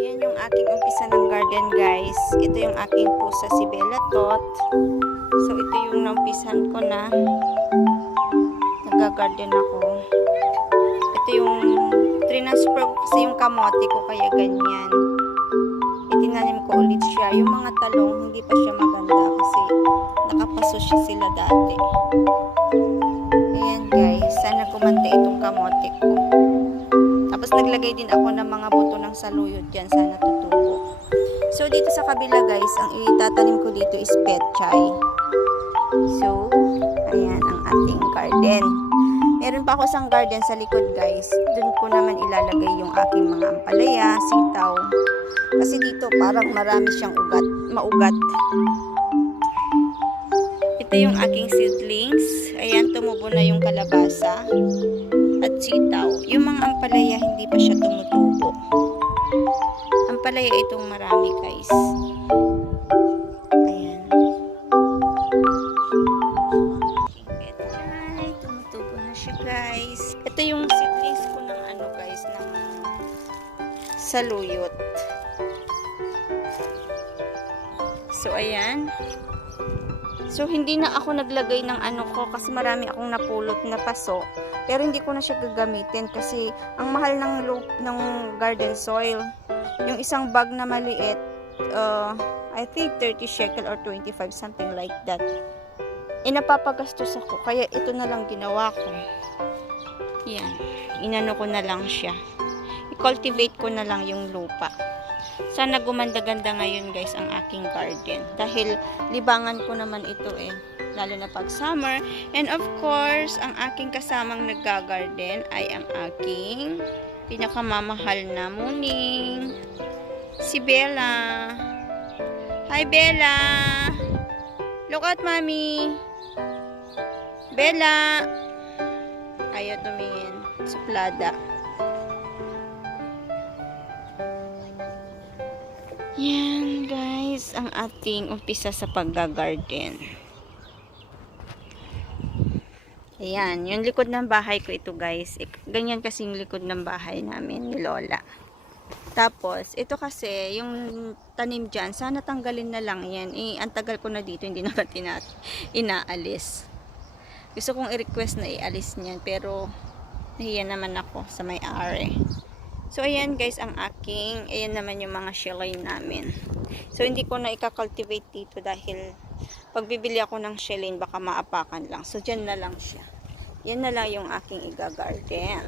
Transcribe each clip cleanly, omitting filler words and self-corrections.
Ayan yung aking umpisa ng garden, guys. Ito yung aking pusa, si Bella Tot. So, ito yung naumpisan ko na. Nag-garden ako. Ito yung transfer ko kasi yung kamote ko, kaya ganyan. Itinanim ko ulit siya. Yung mga talong, hindi pa siya maganda kasi nakapaso siya sila dati. Ayan, guys. Sana gumanda itong kamote ko. Tapos naglagay din ako ng mga buto ng saluyot dyan. Sana tutubo. So, dito sa kabila, guys, ang itatanim ko dito is petchay. So, ayan ang ating garden. Meron pa ako isang garden sa likod, guys. Doon ko naman ilalagay yung aking mga ampalaya, sitaw. Kasi dito parang marami siyang maugat. Ito yung aking seedlings. Ayan, tumubo na yung kalabasa at sitaw. Yung mga ampalaya, hindi pa siya tumutubo. Ampalaya itong marami, guys. Ayan. Ito ay, tumutubo na siya, guys. Ito yung seedlings ko ng ano, guys, ng saluyot. So, ayan. So, hindi na ako naglagay ng ano ko kasi marami akong napulot na paso. Pero hindi ko na siya gagamitin kasi ang mahal ng garden soil. Yung isang bag na maliit, I think 30 shekel or 25, something like that. Napapagastos ako. Kaya ito na lang ginawa ko. Yan. Inano ko na lang siya. I-cultivate ko na lang yung lupa. Sana gumanda-ganda ngayon, guys, ang aking garden. Dahil libangan ko naman ito lalo na pag summer. And of course, ang aking kasamang nagga-garden ay ang aking pinakamamahal na muning, si Bella. Hi, Bella! Look at mommy! Bella! Ayaw tumingin. Suplada. Yan, guys, ang ating umpisa sa pagga-garden. Ayan, yung likod ng bahay ko ito, guys. Ganyan kasing likod ng bahay namin ni Lola. Tapos, ito kasi, yung tanim dyan, sana tanggalin na lang yan. Ang tagal ko na dito, hindi naman inaalis. Gusto kong i-request na ialis niyan, pero nahiya naman ako sa may-ari. So, ayan, guys, ayan naman yung mga shellay namin. So, hindi ko na ika-cultivate dito dahil pag bibili ako ng shellay, baka maapakan lang. So, dyan na lang siya. Yan na lang yung aking iga-garden.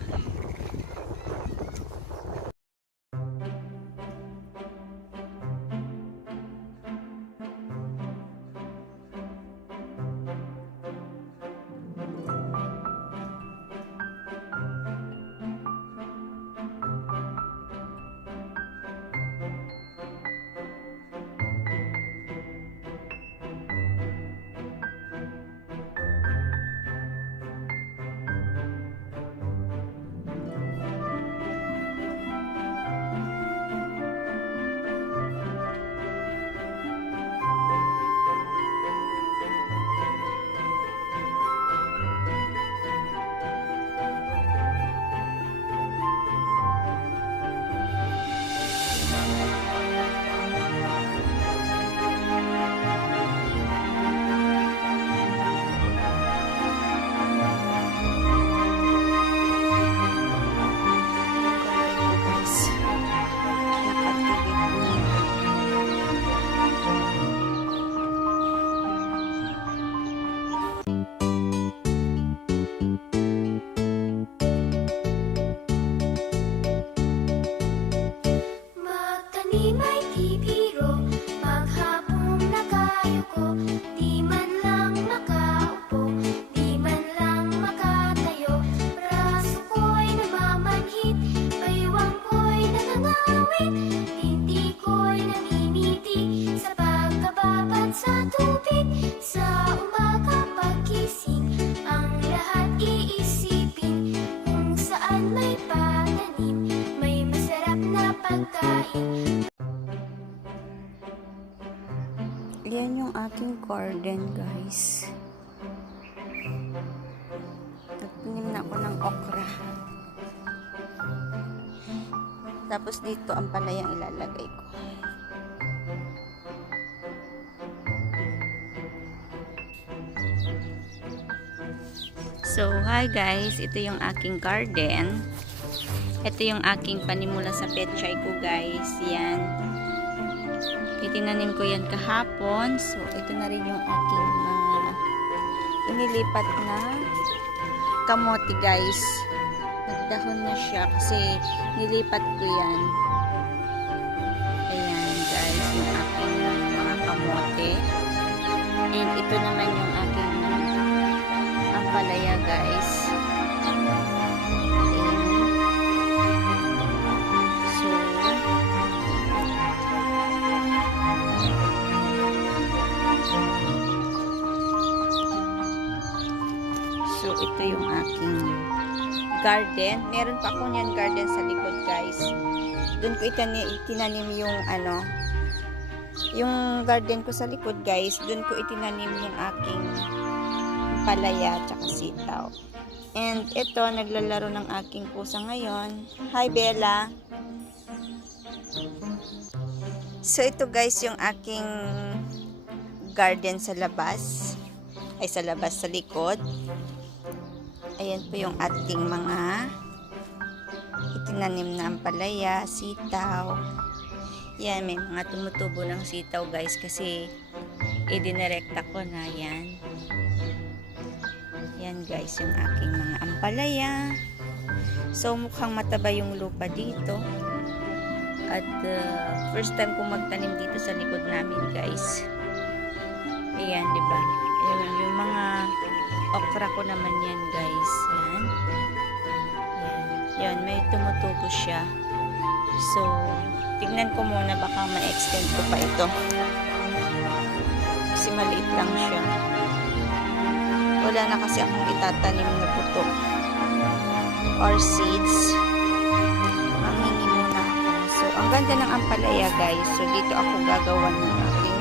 Magtanim ay di biro, maghapong nakayuko, di man lang makaupo, di man lang makatayo. Braso ko'y namamanhid, baywang ko'y nangangawit, binti ko'y namimiti sa pagkababad sa tubig. Sa umaga pagkising, ang lahat iisipin kung saan may patanim, may masarap na pagkain. Yan yung aking garden, guys. Nagtanim na ako ng okra. Tapos dito ang palayang ilalagay ko. So, hi guys, ito yung aking garden. Ito yung aking panimula sa petchay ko guys. Yan. Itinanim ko yan kahapon. So, ito na rin yung aking inilipat na kamote guys. Nagdahon na siya kasi nilipat ko yan. Ayan guys, yung aking mga kamote. And ito naman yung aking ampalaya guys. So, ito yung aking garden. Meron pa ako niyan garden sa likod, guys. Doon ko itinanim yung yung garden ko sa likod, guys. Doon ko itinanim yung aking palaya at sitaw. And ito, naglalaro ng aking pusa ngayon. Hi, Bella! So, ito guys, yung aking garden sa labas. Ay, sa labas, sa likod. Ayan po yung ating mga itinanim na ampalaya, sitaw. Yan, may mga tumutubo ng sitaw guys kasi idinirekta ko na yan. Yan guys, yung aking mga ampalaya. So, mukhang mataba yung lupa dito. At first time kong magtanim dito sa likod namin guys. Ayan, diba? Yung mga okra ko naman yan guys. Yan. Yan, may tumutubo siya. So, tignan ko muna baka ma-extend ko pa ito. Kasi maliit lang siya. Wala na kasi akong itatanim na puto or seeds. Manghingi muna ako. So, ang ganda ng ampalaya guys. So, dito ako gagawa ng aking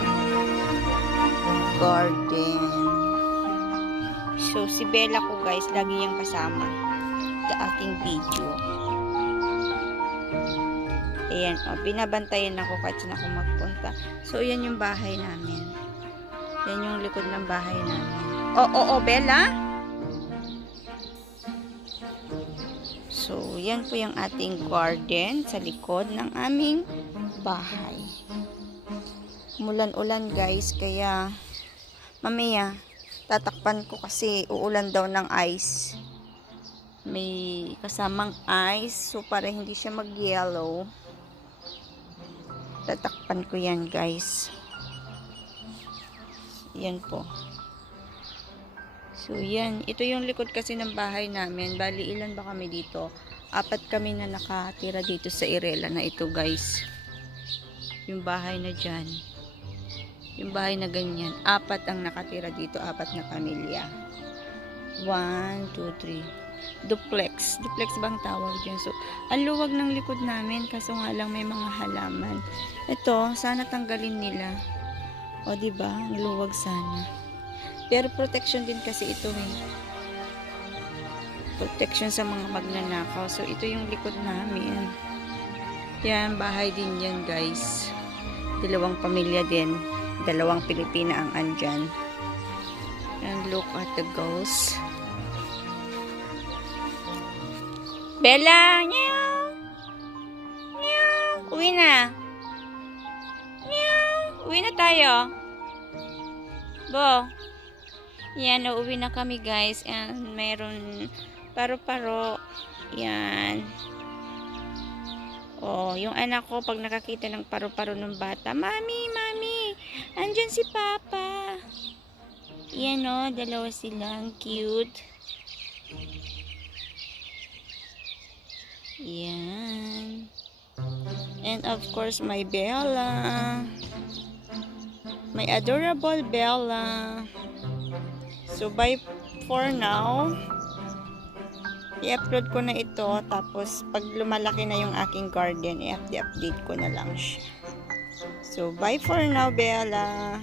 garden. So, si Bella ko guys, lagi niyang kasama sa aking video. Ayan, o, binabantayan ako kahit saan ako magpunta. So, yan yung bahay namin. Yan yung likod ng bahay namin. Oo, Bella? So, yan po yung ating garden sa likod ng aming bahay. Umulan-ulan guys, kaya mamaya tatakpan ko kasi uulan daw ng ice. May kasamang ice, so para hindi siya mag-yellow, tatakpan ko yan guys. Yan po. So yan, ito yung likod kasi ng bahay namin. Bali, ilan ba kami dito? 4 kami na nakatira dito sa Irela na ito guys. Yung bahay na dyan. Yung bahay na ganyan. 4 ang nakatira dito. 4 na pamilya. 1, 2, 3. Duplex. Duplex bang tawag dyan? So, ang luwag ng likod namin. Kaso nga lang may mga halaman. Ito, sana tanggalin nila. O, diba? Ang luwag sana. Pero protection din kasi ito eh. Protection sa mga magnanakaw. So, ito yung likod namin. Yan, bahay din yan guys. 2 pamilya din. 2 Pilipina ang andyan. And look at the ghost. Bella! Meow! Meow! Uwi na! Meow! Uwi na tayo! Bo! Yan, uuwi na kami guys. And mayroon paro-paro. Yan. Oh, yung anak ko pag nakakita ng paro-paro ng bata, Mami, Mami, andyan si Papa. Yan o, 2 sila. Ang cute. Yan. And of course, my Bella. My adorable Bella. So, bye for now. I-upload ko na ito. Tapos, pag lumalaki na yung aking garden, i-update ko na lang siya. So, bye for now, Bella.